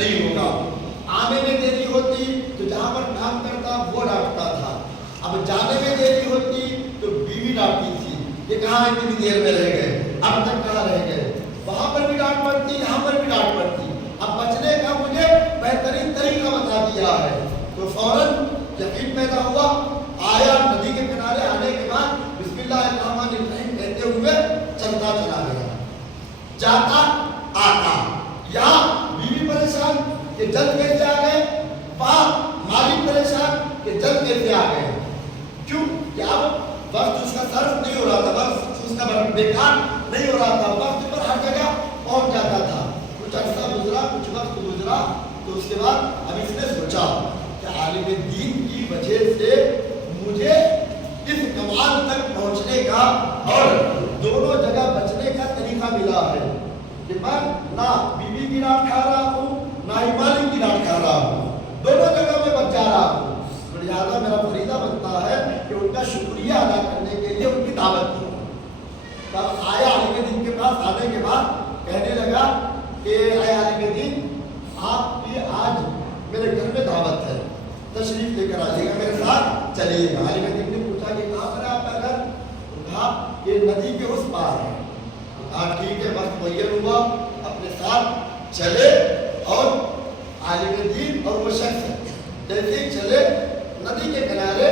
नहीं होगा। आने में देरी होती तो जहाँ पर काम करता वो डांटता था, अब जाने में देरी होती तो बीवी डांटती थी कि कहाँ इतनी देर में रह गए, अब तक कहाँ रह गए। वहाँ पर भी डांट पड़ती, यहाँ पर भी डांट पड़ती। अब बचने का मुझे बेहतरीन तरीका बता दिया है तो फौरन यकीन पैदा हुआ। आया नदी के किनारे, आने के बाद बिस्मिल्लाहिर्रहमानिर्रहीम कहते हुए चलता चला गया, जाता आता। यहाँ बीवी परेशान कि जल्द कैसे आ गए, वहाँ मालिक परेशान कि जल्द कैसे आ गए। क्यों? कि अब वक्त उसका सर्फ नहीं हो रहा था, वक्त उसका बेकार नहीं हो रहा था, वक्त पर हर जगह पहुंच जाता था। कुछ अर्सा गुजरा, कुछ वक्त गुजरा तो उसके बाद अब इसने सोचा कि आलिम दीन की वजह से मुझे इस कमाल तक पहुंचने का और दोनों जगह बचने का तरीका मिला है कि मैं ना बीवी की डांट खा रहा हूँ ना ही मालिक की डांट खा रहा हूँ, दोनों जगह में बच जा रहा हूँ। लिहाजा मेरा फरीदा बनता है कि उनका शुक्रिया अदा करने के लिए उनकी दावत दी। तब आया आलिम दीन के पास, आने के बाद कहने लगा कि आलिम दीन आपकी आज मेरे घर में दावत है, तशरीफ लेकर आइएगा, मेरे साथ चलिएगा। आलिम दीन ने पूछा कि कहाँ पर है आपका घर? कहा कि नदी के उस पार है। कहा ठीक है, वक्त मुय्यन हुआ, अपने साथ चले और आलिम दीन और वो शख्स जैसे ही चले नदी के किनारे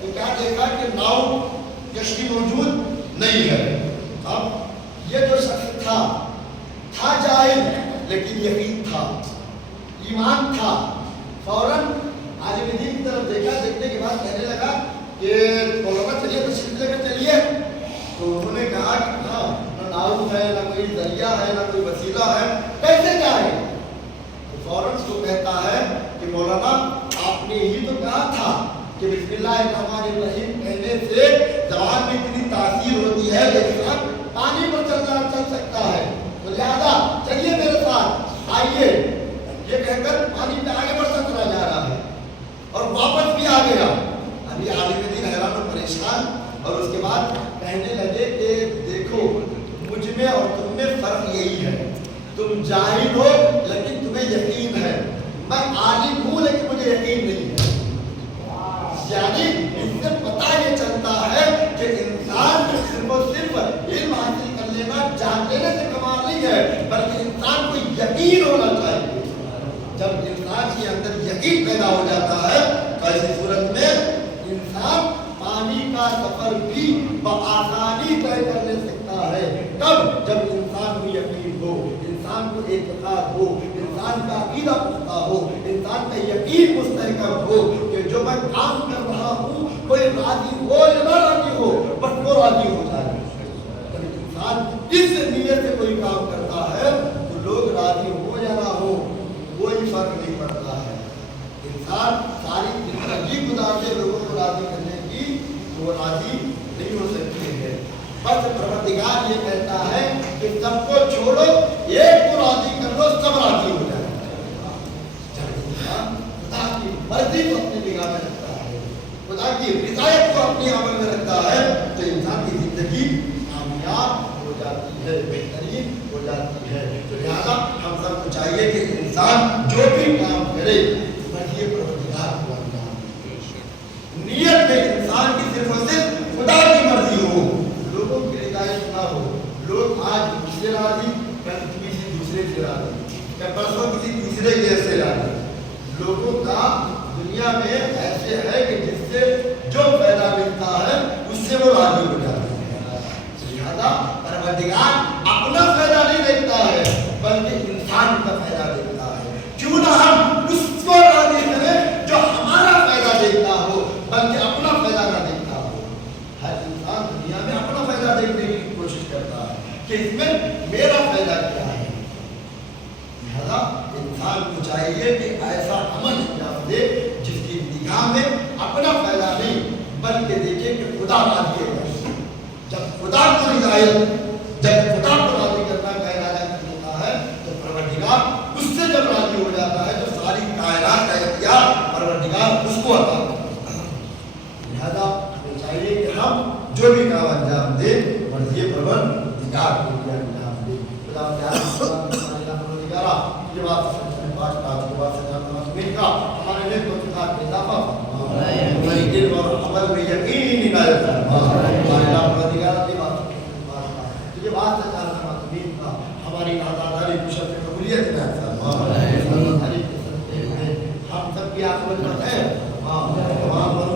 तो क्या देखा कि नाव कश्ती मौजूद नहीं है। अब ये जो शख्स था जाहिल लेकिन यकीन था, ईमान था। फौरन आलिम दीन की तरफ देखा, देखने के बाद कहने लगा कि मौलाना चलिए तशरीफ लेकर चलिए। तो उन्होंने कहा कि हाँ, ना नाव है, ना कोई दरिया है, ना कोई वसीला है, कैसे जाए? तो फौरन उसको कहता है कि मौलाना आपने ही तो कहा था कि बिस्मिल्लाहिर्रहमानिर्रहीम कहने से जबान में इतनी तासीर होती है लेकिन पानी पर चल सकता है, तो लिहाजा चलिए मेरे साथ आइए। ये कहकर पानी पे आगे बढ़ता चला जा रहा है और वापस भी आ गया। अभी आलिम दीन हैरान और परेशान, और उसके बाद कहने लगे कि देखो मुझ में और तुम में फर्क यही है, तुम जाहिल हो लेकिन तुम्हें यकीन है, मैं आलिम हूँ लेकिन मुझे यकीन नहीं है। यानी इससे पता ये चलता है कि इंसान सिर्फ और सिर्फ इल्म हासिल कर लेना, जान लेने से कमाल नहीं है, बल्कि इंसान को यकीन होना चाहिए। जब इंसान के अंदर यकीन पैदा हो जाता है तो ऐसी सूरत में इंसान पानी का सफर भी बआसानी तय कर ले सकता है। तब जब इंसान को यकीन हो, इंसान को एतकाद हो, इंसान का अकीदा पुख्ता हो, इंसान का यकीन मुस्तहकम हो कि जो मैं काम कर रहा हूँ कोई राजी हो या ना राजी हो, बस वो राजी हो जाए। जब इंसान इस नीयत से कोई काम करता है तो लोग राजी हो या ना हो कोई फर्क नहीं पड़ता है। इंसान सारी जिंदगी गुजारते लोगों को राजी करने की तो वो राजी नहीं हो सकते हैं। बस परवरदिगार ये कहता है कि सबको छोड़ो, एक को राजी कर लो, सब राजी हो जाए। जब इंसान खुदा की मर्जी को अपनी निगाह में रखता है, खुदा की रिदायत को अपनी अमल में रखता है, तो इंसान की जिंदगी कामयाब हो जाती है, बेहतरीन हो जाती है। तो लिहाजा हम सबको चाहिए कि इंसान जो भी काम करे ये परवरदिगार को अंजाम दे। नियत में इंसान की सिर्फ और सिर्फ खुदा की मर्जी हो, लोगों की रिदायत ना हो। लोग आज मुझसे राजी, कल किसी दूसरे से राजी, या परसों किसी तीसरे के से राजी। लोगों का दुनिया में ऐसे है कि जिससे जो फायदा मिलता है उससे वो राजी हो जाते हैं। लिहाजा परवरदिगार अपना फायदा नहीं देखता है बल्कि इंसान का फायदा देखता है। क्यों ना हम उसको राजी करें जो हमारा फायदा देखता हो बल्कि अपना फायदा ना देखता हो। हर इंसान दुनिया में अपना फायदा देखने की कोशिश करता है कि इसमें मेरा फायदा क्या है। लिहाजा इंसान को चाहिए कि ऐसा अमल अंजाम दे जिसकी निगाह में अपना फायदा नहीं बल्कि देखे कि खुदा राजी है। जब खुदा को रिदायत, जब खुदा को राजी करना का इरादा करता है तो परवरदिगार उससे जब राजी हो जाता है तो सारी कायनात का इख्तियार परवरदिगार उसको अता करता है। लिहाजा हमें चाहिए कि हम जो भी काम अंजाम दे मर्ज़ी परवरदिगार को अंजाम दे। खुदा के ये बात यकीन इनायत फरमा परवरदिगार की बात तुझे बात से चाहता तमीम का हमारी आज़ादारी कुशल में कबूलियत इनायत फरमा हम सब की आखिरत है तमाम